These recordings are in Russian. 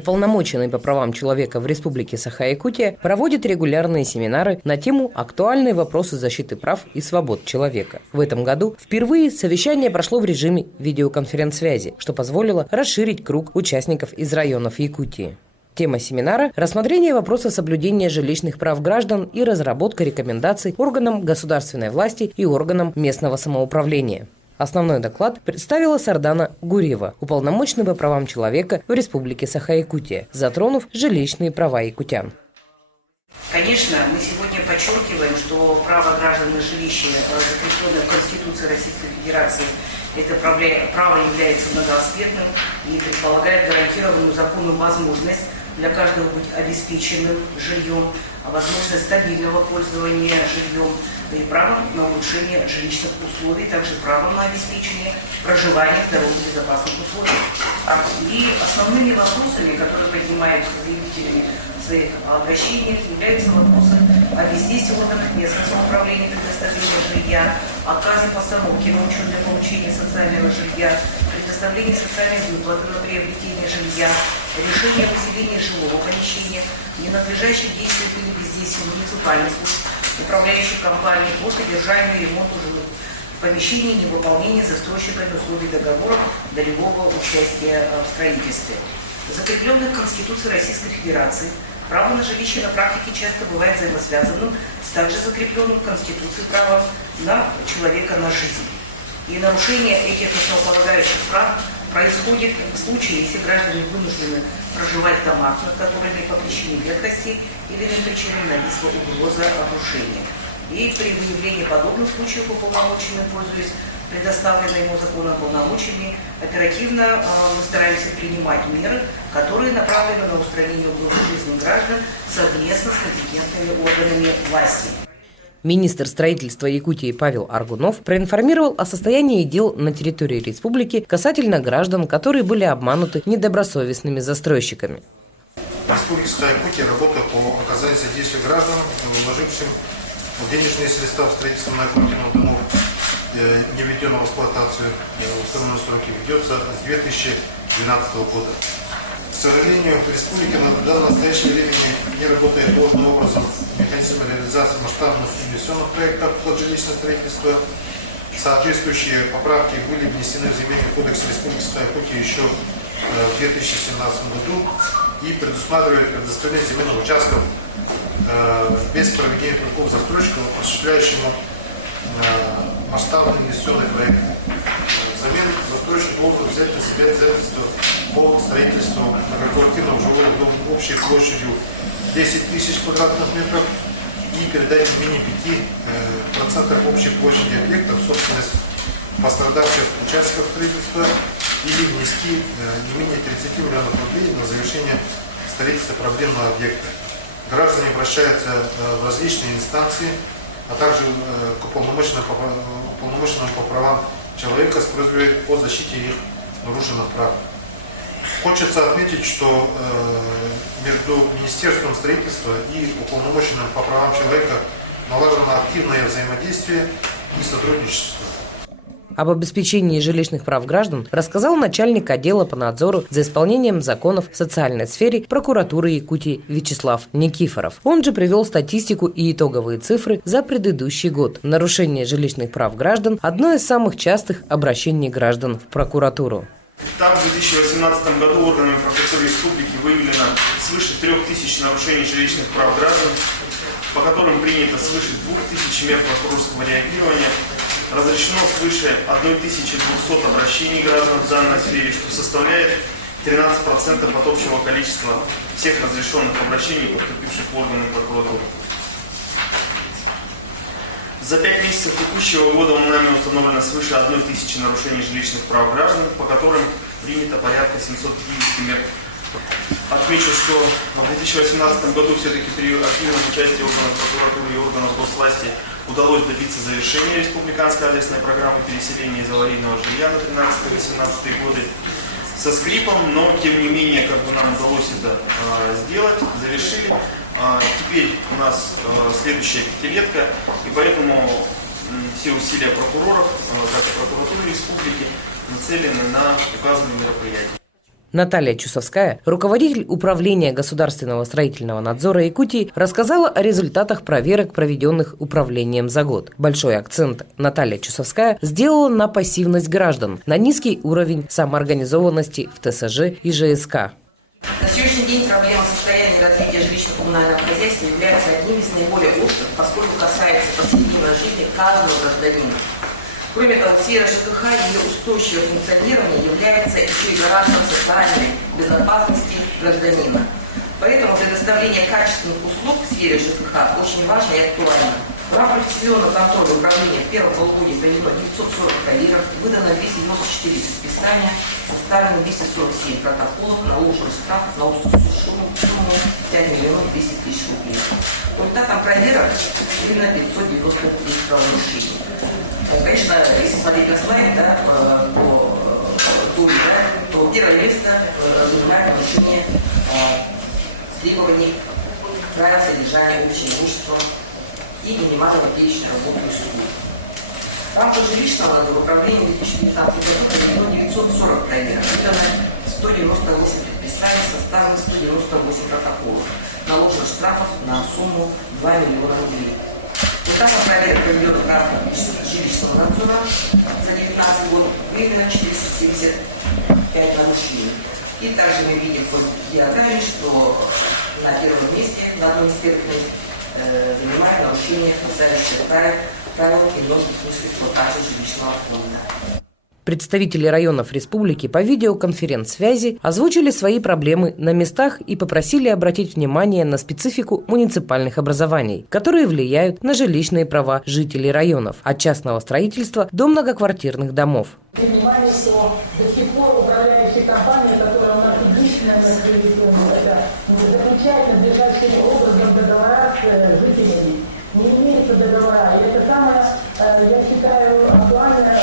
Уполномоченный по правам человека в Республике Саха-Якутия проводит регулярные семинары на тему «Актуальные вопросы защиты прав и свобод человека». В этом году впервые совещание прошло в режиме видеоконференц-связи, что позволило расширить круг участников из районов Якутии. Тема семинара – рассмотрение вопроса соблюдения жилищных прав граждан и разработка рекомендаций органам государственной власти и органам местного самоуправления. Основной доклад представила Сардана Гурьева, уполномоченный по правам человека в Республике Саха-Якутия, затронув жилищные права якутян. Конечно, мы сегодня подчеркиваем, что право граждан на жилище, закрепленное в Конституции Российской Федерации, это право является многоаспектным и предполагает гарантированную законную возможность для каждого быть обеспеченным жильем, возможность стабильного пользования жильем и правом на улучшение жилищных условий, также правом на обеспечение проживания в здоровых и безопасных условиях. И основными вопросами, которые поднимаются заявителями в своих обращениях, являются вопросы о бездействии органов местного самоуправления предоставления жилья, отказе постановки на учет для получения социального жилья, предоставления социальной выплаты на приобретение жилья, решение выселения жилого помещения, ненадлежащих действий или бездействия муниципальных служб, управляющих компаний по содержанию и ремонту жилых помещений, невыполнения застройщиками условий договоров долевого участия в строительстве. Закрепленных в Конституции Российской Федерации право на жилище на практике часто бывает взаимосвязанным с также закрепленным в Конституции правом на человека на жизнь. И нарушение этих основополагающих прав происходит в случае, если граждане вынуждены проживать в домах, над которыми по причине ветхости или на причине нависла угроза обрушения. И при выявлении подобных случаев уполномоченный, пользуясь предоставленными ему законом полномочиями, оперативно мы стараемся принимать меры, которые направлены на устранение угрозы жизни граждан совместно с компетентными органами власти. Министр строительства Якутии Павел Аргунов проинформировал о состоянии дел на территории республики касательно граждан, которые были обмануты недобросовестными застройщиками. Республика Саха-Якутия работает по оказанию содействия гражданам, вложившим денежные средства в строительство многоквартирных домов, не введенного в эксплуатацию, установленные сроки ведется с 2012 года. К сожалению, республика в настоящее время не работает должным образом механизм реализации масштабных инвестиционных проектов под жилищное строительство. Соответствующие поправки были внесены в Земельный кодекс Республики Саха-Якутия еще в 2017 году и предусматривает предоставление земельных участков без проведения трудов застройщиков, осуществляющему масштабный инвестиционный проект. Взамен застройщик должен взять на себя обязательство по строительству многоквартирного жилого дома общей площадью 10 тысяч квадратных метров и передать не менее 5% общей площади объекта в собственность пострадавших участников строительства или внести не менее 30 миллионов рублей на завершение строительства проблемного объекта. Граждане обращаются в различные инстанции, а также к уполномоченным по правам человека с просьбой о защите их нарушенных прав. Хочется отметить, что между Министерством строительства и уполномоченным по правам человека налажено активное взаимодействие и сотрудничество. Об обеспечении жилищных прав граждан рассказал начальник отдела по надзору за исполнением законов в социальной сфере прокуратуры Якутии Вячеслав Никифоров. Он же привел статистику и итоговые цифры за предыдущий год. Нарушение жилищных прав граждан – одно из самых частых обращений граждан в прокуратуру. Так, в 2018 году органами прокуратуры республики выявлено свыше 3000 нарушений жилищных прав граждан, по которым принято свыше 2000 мер прокурорского реагирования. Разрешено свыше 1200 обращений граждан в данной сфере, что составляет 13% от общего количества всех разрешенных обращений, поступивших в органы прокуратуры. За 5 месяцев текущего года нами установлено свыше 1000 нарушений жилищных прав граждан, по которым принято порядка 750 мер. Отмечу, что в 2018 году все-таки при активном участии органов прокуратуры и органов госвласти удалось добиться завершения республиканской адресной программы переселения из аварийного жилья на 13-18 годы со скрипом, но тем не менее нам удалось это сделать, завершили. Теперь у нас следующая пятилетка, и поэтому все усилия прокуроров, как и прокуратуры республики, нацелены на указанные мероприятия. Наталья Чусовская, руководитель Управления государственного строительного надзора Якутии, рассказала о результатах проверок, проведенных управлением за год. Большой акцент Наталья Чусовская сделала на пассивность граждан, на низкий уровень самоорганизованности в ТСЖ и ЖСК. На сегодняшний день проблема состояния развития жилищно-коммунального хозяйства является одним из наиболее острых, поскольку касается повседневной жизни каждого гражданина. Кроме того, сфера ЖКХ и ее устойчивое функционирование является еще и гарантом социальной безопасности гражданина. Поэтому предоставление качественных услуг в сфере ЖКХ очень важно и актуально. В рамках дисциплинарного контроля управления в первом полугодии проведено 940 проверок, выдано 294 предписания, составлено 247 протоколов, наложено штрафов на общую сумму 5 миллионов 200 тысяч рублей. Результатом проверок именно 593 правонарушений. Конечно, если смотреть на слайд, то первое место занимает нарушение требований правил содержания общего имущества и минимального перечня работающих услуг. В рамках жилищного надзора управления в 2019 году проведено 940 проверок, выдано 198 предписаний, составлено 198 протоколов, наложено штрафов на сумму 2 миллиона рублей. Результатом проверок, проведенных в рамках жилищного надзора за 2019 год, выявлено 475 нарушений. И также мы видим по диаграмме, что на первом месте, на одном из первых мест, занимает нарушение касающихся правил и норм эксплуатации жилищного фонда. Представители районов республики по видеоконференц-связи озвучили свои проблемы на местах и попросили обратить внимание на специфику муниципальных образований, которые влияют на жилищные права жителей районов, от частного строительства до многоквартирных домов. Понимание, что до сих пор управляющие компании, которые у нас единственные, это заключают надлежащим образом договора с жителями. Не имеется договора. И это самое, я считаю, актуальное,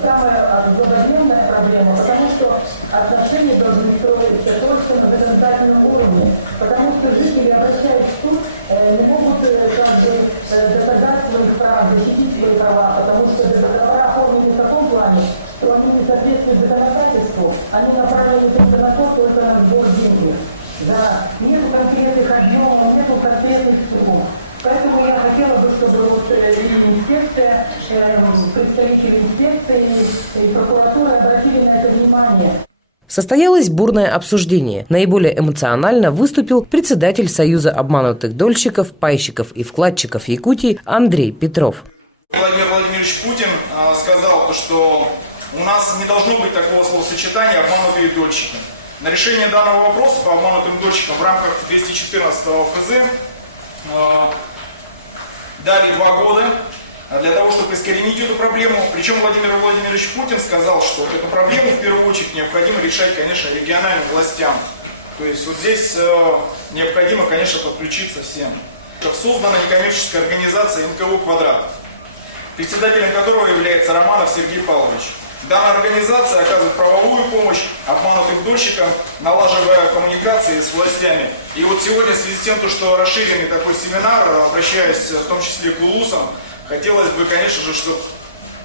самая злободневная проблема, потому что отношения должны строиться только на законодательном уровне, потому что жители, обращаясь в суд, не могут доказать своих прав, защитить свои права, потому что договора оформлены в таком плане, что они не соответствуют законодательству, они направлены только на то, только на сбор денег. Да, нет конкретных объемов, нет конкретных сумм. Поэтому я хотела бы, чтобы и инспекция, представители инспекции и прокуратуры обратили на это внимание. Состоялось бурное обсуждение. Наиболее эмоционально выступил председатель Союза обманутых дольщиков, пайщиков и вкладчиков Якутии Андрей Петров. Владимир Владимирович Путин сказал, что у нас не должно быть такого словосочетания «обманутые дольщики». На решение данного вопроса по обманутым дольщикам в рамках 214 ФЗ дали 2 года для того, чтобы искоренить эту проблему. Причем Владимир Владимирович Путин сказал, что эту проблему в первую очередь необходимо решать, конечно, региональным властям. То есть вот здесь необходимо, конечно, подключиться всем. Создана некоммерческая организация НКО «Квадрат», председателем которого является Романов Сергей Павлович. Данная организация оказывает правовую помощь обманутым дольщикам, налаживая коммуникации с властями. И вот сегодня в связи с тем, что расширенный такой семинар, обращаясь в том числе к улусам, хотелось бы, конечно же, чтобы,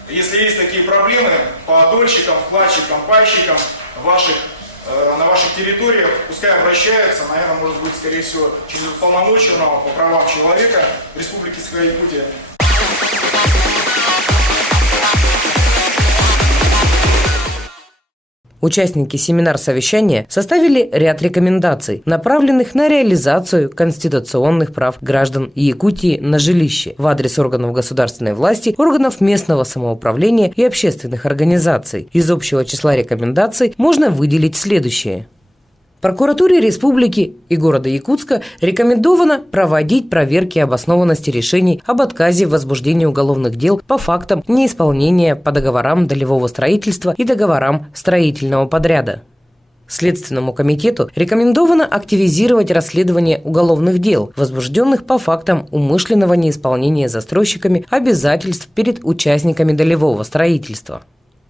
если есть такие проблемы по дольщикам, вкладчикам, пайщикам на ваших территориях, пускай обращаются, наверное, может быть, скорее всего, через уполномоченного по правам человека Республики Саха-Якутия. Участники семинар-совещания составили ряд рекомендаций, направленных на реализацию конституционных прав граждан Якутии на жилище в адрес органов государственной власти, органов местного самоуправления и общественных организаций. Из общего числа рекомендаций можно выделить следующие. Прокуратуре республики и города Якутска рекомендовано проводить проверки обоснованности решений об отказе в возбуждении уголовных дел по фактам неисполнения по договорам долевого строительства и договорам строительного подряда. Следственному комитету рекомендовано активизировать расследование уголовных дел, возбужденных по фактам умышленного неисполнения застройщиками обязательств перед участниками долевого строительства.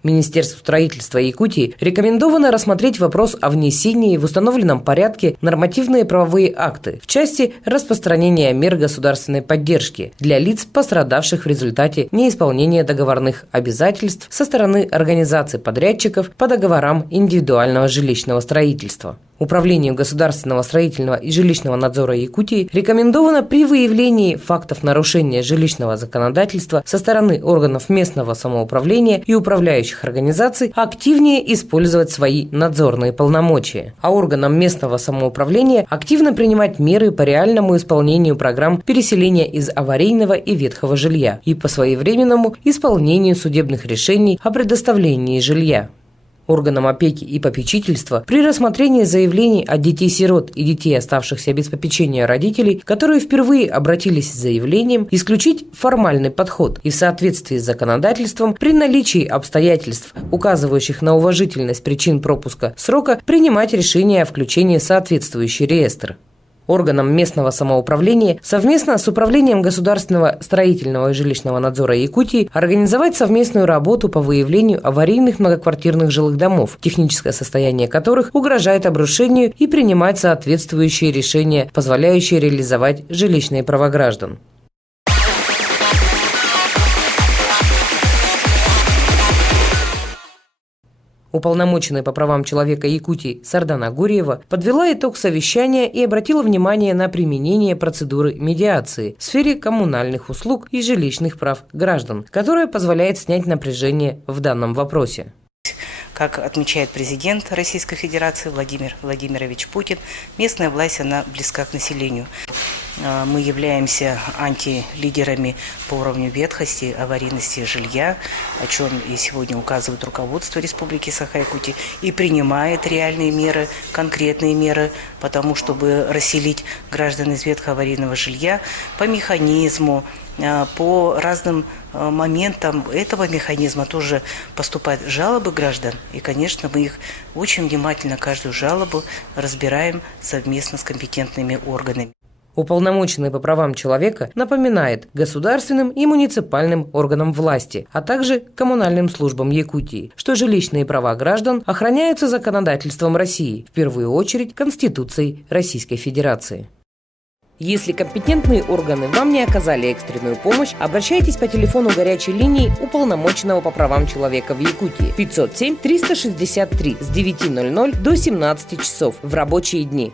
Министерству строительства Якутии рекомендовано рассмотреть вопрос о внесении в установленном порядке нормативные правовые акты в части распространения мер государственной поддержки для лиц, пострадавших в результате неисполнения договорных обязательств со стороны организаций подрядчиков по договорам индивидуального жилищного строительства. Управлению государственного строительного и жилищного надзора Якутии рекомендовано при выявлении фактов нарушения жилищного законодательства со стороны органов местного самоуправления и управляющих организаций активнее использовать свои надзорные полномочия, а органам местного самоуправления активно принимать меры по реальному исполнению программ переселения из аварийного и ветхого жилья и по своевременному исполнению судебных решений о предоставлении жилья. Органам опеки и попечительства при рассмотрении заявлений от детей-сирот и детей, оставшихся без попечения родителей, которые впервые обратились с заявлением, исключить формальный подход и в соответствии с законодательством при наличии обстоятельств, указывающих на уважительность причин пропуска срока, принимать решение о включении в соответствующий реестр. Органам местного самоуправления совместно с Управлением государственного строительного и жилищного надзора Якутии организовать совместную работу по выявлению аварийных многоквартирных жилых домов, техническое состояние которых угрожает обрушению, и принимать соответствующие решения, позволяющие реализовать жилищные права граждан. Уполномоченная по правам человека Якутии Сардана Гурьева подвела итог совещания и обратила внимание на применение процедуры медиации в сфере коммунальных услуг и жилищных прав граждан, которая позволяет снять напряжение в данном вопросе. Как отмечает президент Российской Федерации Владимир Владимирович Путин, местная власть, она близка к населению. Мы являемся антилидерами по уровню ветхости, аварийности жилья, о чем и сегодня указывает руководство Республики Саха-Якутия и принимает реальные меры, конкретные меры, потому чтобы расселить граждан из ветхоаварийного жилья по механизму, по разным моментам этого механизма тоже поступают жалобы граждан. И, конечно, мы их очень внимательно, каждую жалобу разбираем совместно с компетентными органами. Уполномоченный по правам человека напоминает государственным и муниципальным органам власти, а также коммунальным службам Якутии, что жилищные права граждан охраняются законодательством России, в первую очередь Конституцией Российской Федерации. Если компетентные органы вам не оказали экстренную помощь, обращайтесь по телефону горячей линии Уполномоченного по правам человека в Якутии 507-363 с 9:00 до 17 часов в рабочие дни.